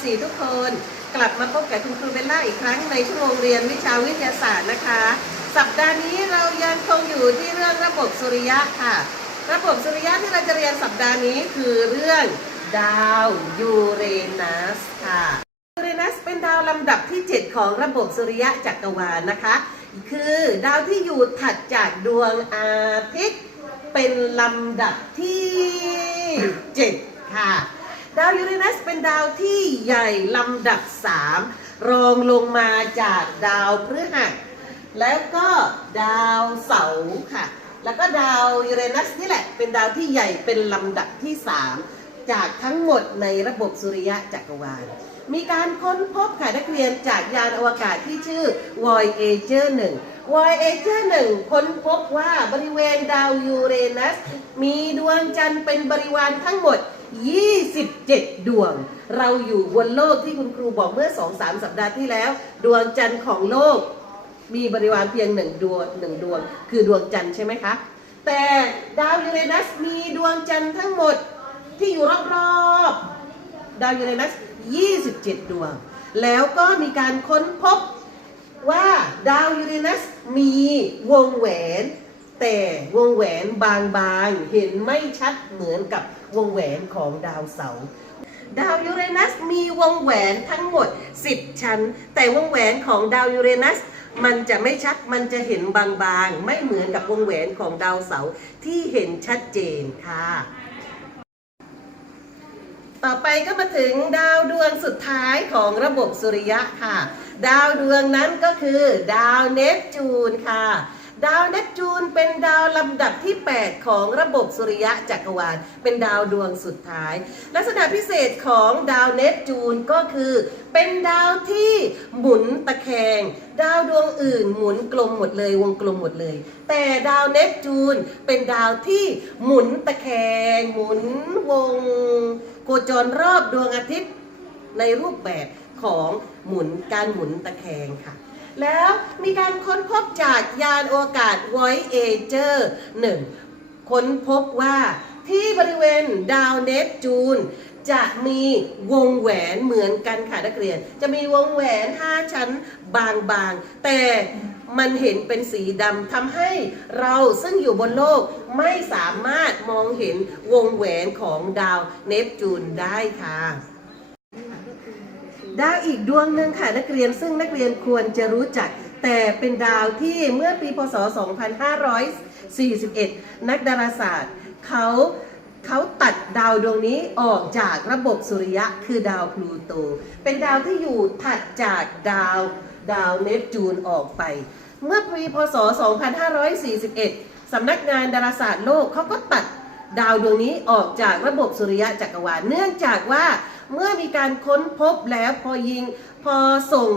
.4 ทุกคน กลับมาพบกับคุณครูเบลล่าอีกครั้งในชั่วโมงเรียนวิชาวิทยาศาสตร์นะคะ สัปดาห์นี้เรายังคงอยู่ที่เรื่องระบบสุริยะค่ะ ระบบสุริยะที่เราจะเรียนสัปดาห์นี้คือเรื่องดาวยูเรนัสค่ะยูเรนัสเป็นดาวลำดับที่ 7 ของระบบสุริยะจักรวาลนะคะ คือดาวที่อยู่ถัดจากดวงอาทิตย์เป็นลำดับที่ 7 ค่ะ ดาวยูเรนัสเป็นดาวที่ใหญ่ลำดับ 3 รองลงมาจากดาวพฤหัส แล้วก็ดาวเสาร์ค่ะ แล้วก็ดาวยูเรนัสนี่แหละเป็นดาวที่ใหญ่เป็นลำดับที่ 3 จากทั้งหมดในระบบสุริยะจักรวาล มีการค้นพบค่ะนักเรียนจากยานอวกาศที่ชื่อ Voyager 1 Voyager 1 ค้นพบว่าบริเวณดาวยูเรนัส มีดวงจันทร์เป็นบริวารทั้งหมด 27 ดวง เราอยู่บนโลกที่คุณครูบอกเมื่อ2-3สัปดาห์ที่แล้ว ดวงจันทร์ของโลก มีบริวารเพียงหนึ่งดวงหนึ่งดวง คือดวงจันทร์ใช่ไหมคะ แต่ดาวยูเรนัสมีดวงจันทร์ทั้งหมดที่อยู่รอบๆ ดาวยูเรนัส 27 ดวง แล้วก็มีการค้นพบว่าดาวยูเรนัสมีวงแหวน แต่วงแหวนบางๆเห็นไม่ชัดเหมือนกับวงแหวนของดาวเสาร์ดาวยูเรนัสมีวงแหวนทั้งหมด 10 ชั้น แต่วงแหวนของดาวยูเรนัส มันจะไม่ชัดมันจะเห็นบางๆ ไม่เหมือนกับวงแหวนของดาวเสาร์ที่เห็นชัดเจนค่ะ ต่อไปก็มาถึงดาวดวงสุดท้ายของระบบสุริยะค่ะ ดาวดวงนั้นก็คือดาวเนปจูนค่ะ ดาวเนปจูนเป็นดาวลำดับที่ 8 ของระบบสุริยะจักรวาล เป็นดาวดวงสุดท้าย ลักษณะพิเศษของดาวเนปจูนก็คือ เป็นดาวที่หมุนตะแคง ดาวดวงอื่นหมุนกลมหมดเลยวงกลมหมดเลย แต่ดาวเนปจูนเป็นดาวที่หมุนตะแคง หมุนวง โคจรรอบดวงอาทิตย์ในรูปแบบของหมุนการหมุนตะแคงค่ะ แล้วมีการค้นพบจากยานอวกาศ Voyager 1 ค้นพบว่าที่บริเวณดาวเนปจูนจะมีวงแหวนเหมือนกันค่ะนักเรียน จะมีวงแหวน 5 ชั้นบางๆ แต่มันเห็นเป็นสีดำทำให้เราซึ่งอยู่บนโลกไม่สามารถมองเห็นวงแหวนของดาวเนปจูนได้ค่ะ ดาวอีกดวงหนึ่งค่ะนักเรียนซึ่งนักเรียนควรจะรู้จัก แต่เป็นดาวที่เมื่อปีพศ 2541 นักดาราศาสตร์เขาเขาตัดดาวดวงนี้ออกจากระบบสุริยะคือดาวพลูโต เป็นดาวที่อยู่ถัดจากดาวดาวเนปจูนออกไป เมื่อปีพศ 2541 สำนักงานดาราศาสตร์โลกเขาก็ตัดดาวดวงนี้ออกจากระบบสุริยะจักรวาลเนื่องจากว่าเมื่อมีการค้นพบแล้วพอยิง พอส่ง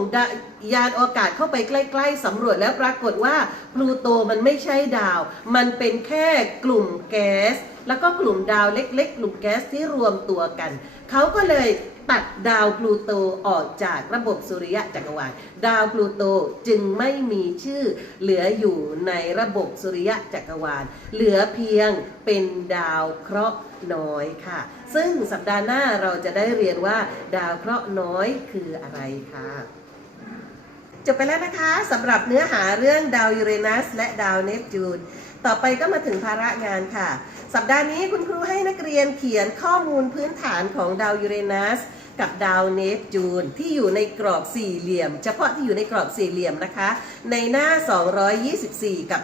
ยานอวกาศเข้าไปใกล้ๆสำรวจแล้วปรากฏว่าพลูโตมันไม่ใช่ดาว มันเป็นแค่กลุ่มแก๊ส แล้วก็กลุ่มดาวเล็ก ๆ กลุ่มแก๊สที่รวมตัวกัน เขาก็เลยตัดดาวพลูโตออกจากระบบสุริยะจักรวาล ดาวพลูโตจึงไม่มีชื่อเหลืออยู่ในระบบสุริยะจักรวาล เหลือเพียงเป็นดาวเคราะห์น้อยค่ะ ซึ่งสัปดาห์หน้าเราจะได้เรียนว่าดาวเคราะห์น้อยคืออะไรค่ะจบไปแล้วนะคะสำหรับเนื้อหาเรื่องดาวยูเรนัสและดาวเนปจูนต่อไปก็มาถึงภาระงานค่ะ สัปดาห์นี้คุณครูให้นักเรียนเขียนข้อมูลพื้นฐานของดาวยูเรนัส กับดาวเนปจูนที่อยู่ในกรอบสี่เหลี่ยม เฉพาะที่อยู่ในกรอบสี่เหลี่ยมนะคะ ในหน้า 224 กับ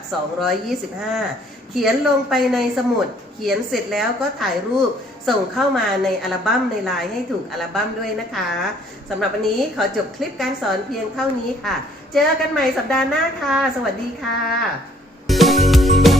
225 เขียนลงไปในสมุด เขียนเสร็จแล้วก็ถ่ายรูปส่งเข้ามาในอัลบั้มในไลน์ให้ถูกอัลบั้มด้วยนะคะสำหรับวันนี้ขอจบคลิปการสอนเพียงเท่านี้ค่ะ เจอกันใหม่สัปดาห์หน้าค่ะ สวัสดีค่ะ